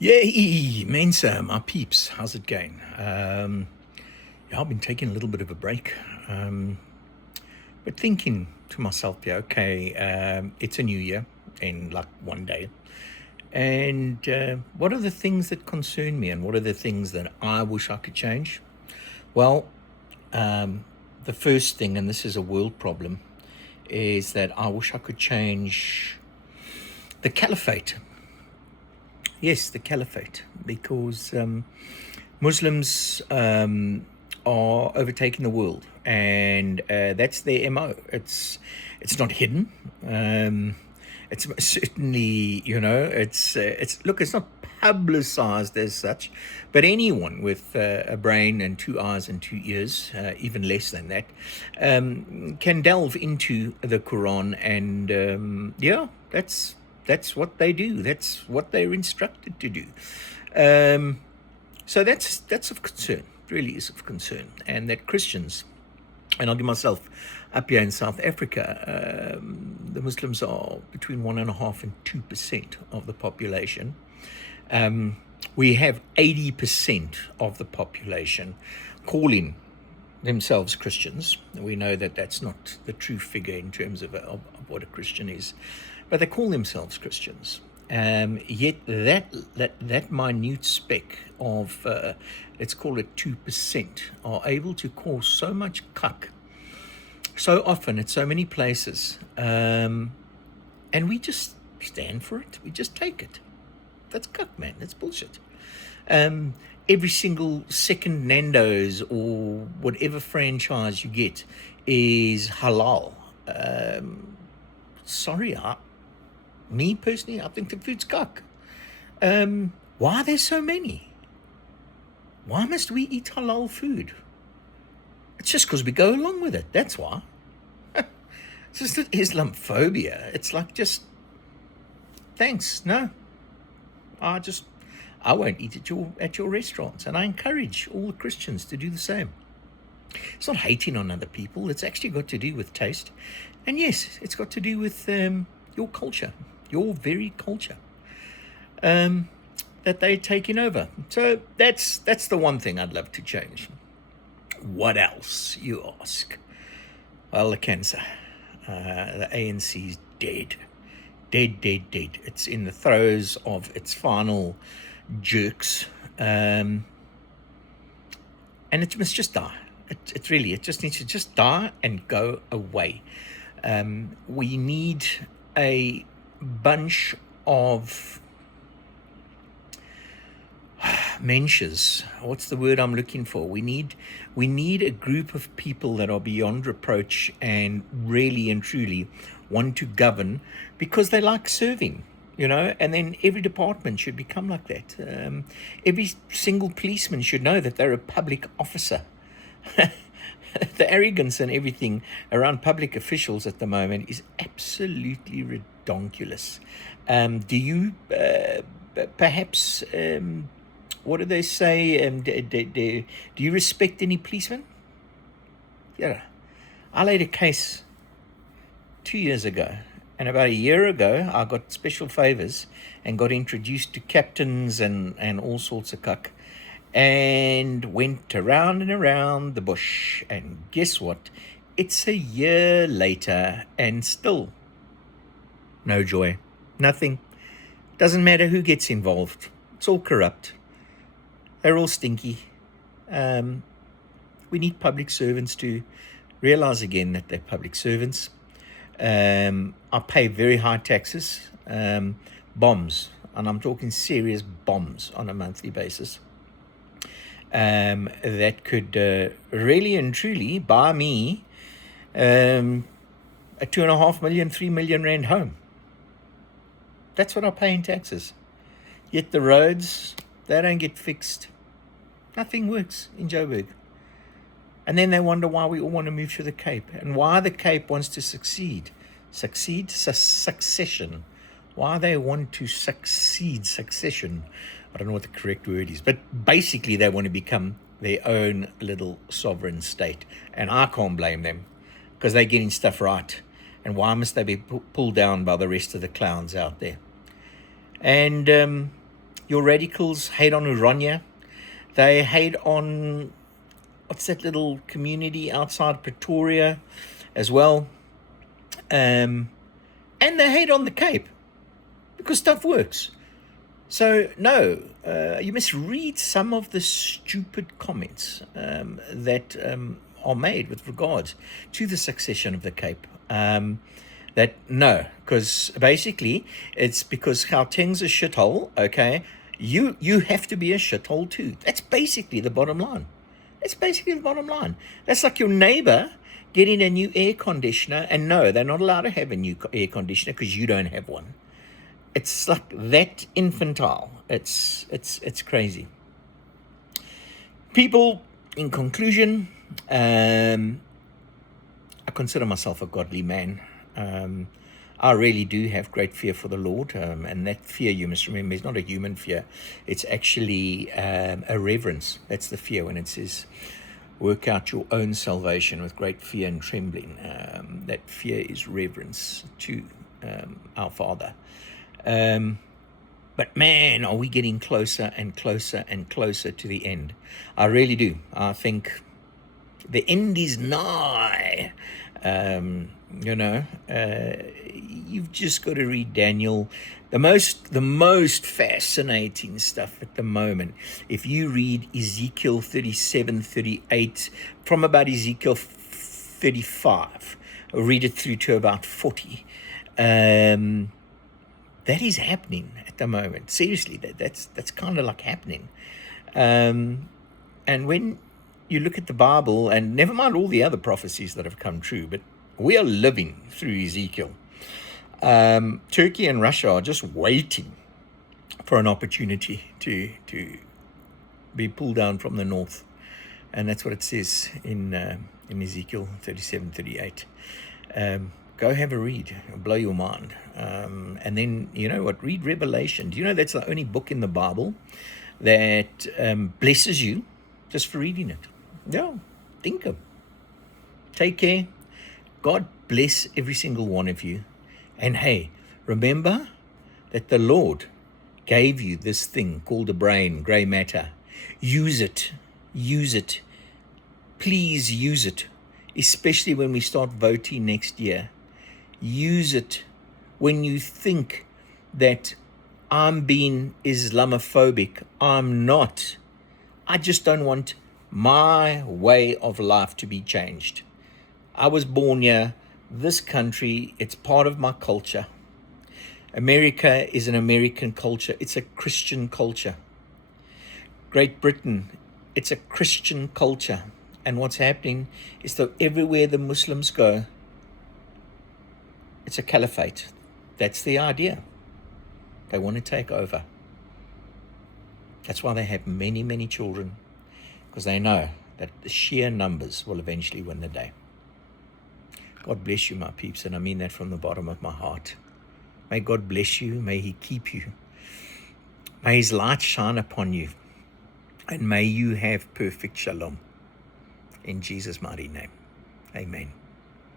Yay, Mensa, my peeps, how's it going? Yeah, I've been taking a little bit of a break, but thinking to myself, yeah, okay, it's a new year in like one day. And what are the things that concern me and what are the things that I wish I could change? Well, the first thing, and this is a world problem, is that I wish I could change the caliphate. Yes, the caliphate, because Muslims are overtaking the world, and that's their MO. It's not hidden. It's certainly, it's look, it's not publicized as such, but anyone with a brain and two eyes and two ears, even less than that, can delve into the Quran, and that's what they do. That's what they're instructed to do. Um, so that's of concern, really is of concern, and that Christians, and I'll give myself up here in South Africa, the Muslims are between 1.5% and 2% of the population. We have 80% of the population calling themselves Christians. We know that that's not the true figure in terms of what a Christian is, but they call themselves Christians. Yet that minute speck of, let's call it 2%, are able to cause so much cuck so often at so many places, and we just stand for it. We just take it. That's cuck, man. That's bullshit. Um, every single second Nando's or whatever franchise you get is halal. Sorry, me personally, I think the food's cuck. Why are there so many? Why must we eat halal food? It's just because we go along with it. That's why. It's just that Islamophobia. It's like, just thanks. No, I won't eat at your restaurants, and I encourage all the Christians to do the same. It's not hating on other people. It's actually got to do with taste, and yes, it's got to do with your culture, your very culture, that they're taking over. So that's the one thing I'd love to change. What else, you ask? Well, the cancer. The ANC is dead. Dead, dead, dead. It's in the throes of its final jerks. And it must just die. It just needs to just die and go away. We need a bunch of mensches. What's the word I'm looking for? We need a group of people that are beyond reproach and really and truly want to govern because they like serving, and then every department should become like that. Every single policeman should know that they're a public officer. The arrogance and everything around public officials at the moment is absolutely redonkulous. Do you perhaps, what do they say? Do you respect any policeman? Yeah. I laid a case 2 years ago, and about a year ago, I got special favors and got introduced to captains and all sorts of cuck, and went around and around the bush. And guess what? It's a year later, and still no joy, nothing. Doesn't matter who gets involved. It's all corrupt. They're all stinky. We need public servants to realize again that they're public servants. I pay very high taxes, bombs, and I'm talking serious bombs on a monthly basis. That could really and truly buy me a 2.5 million, 3 million rand home. That's what I pay in taxes. Yet the roads, they don't get fixed. Nothing works in Joburg. And then they wonder why we all want to move to the Cape and why the Cape wants to succeed. Succession. Why they want to succession. I don't know what the correct word is, but basically they want to become their own little sovereign state. And I can't blame them because they're getting stuff right. And why must they be pulled down by the rest of the clowns out there? And Your radicals hate on Urania. They hate on, what's that little community outside Pretoria as well. And they hate on the Cape because stuff works. So, no, you must read some of the stupid comments that are made with regards to the succession of the Cape. That, no, because basically it's because Gauteng's a shithole, okay? You have to be a shithole too. That's basically the bottom line. That's like your neighbor getting a new air conditioner, and no, they're not allowed to have a new air conditioner because you don't have one. It's like that infantile. It's crazy. People, in conclusion, I consider myself a godly man. I really do have great fear for the Lord, and that fear, you must remember, is not a human fear. It's actually a reverence. That's the fear when it says, work out your own salvation with great fear and trembling. That fear is reverence to our Father. But man, are we getting closer and closer and closer to the end. I really do. I think the end is nigh. You've just got to read Daniel. The most fascinating stuff at the moment, if you read Ezekiel 37, 38, from about Ezekiel 35, read it through to about 40, that is happening at the moment. Seriously, that's kind of like happening. And when you look at the Bible, and never mind all the other prophecies that have come true, but we are living through Ezekiel. Turkey and Russia are just waiting for an opportunity to be pulled down from the north. And that's what it says in Ezekiel 37, 38. Go have a read. It'll blow your mind. And then, you know what, read Revelation. Do you know that's the only book in the Bible that blesses you just for reading it? Yeah, think of. Take care. God bless every single one of you. And hey, remember that the Lord gave you this thing called a brain, grey matter. Use it. Use it. Please use it. Especially when we start voting next year. Use it when you think that I'm being Islamophobic. I'm not. I just don't want my way of life to be changed. I was born here. This country, it's part of my culture. America is an American culture. It's a Christian culture. Great Britain, it's a Christian culture. And what's happening is that everywhere the Muslims go, it's a caliphate. That's the idea. They want to take over. That's why they have many, many children, because they know that the sheer numbers will eventually win the day. God bless you, my peeps, and I mean that from the bottom of my heart. May God bless you. May He keep you. May His light shine upon you. And may you have perfect shalom. In Jesus' mighty name. Amen.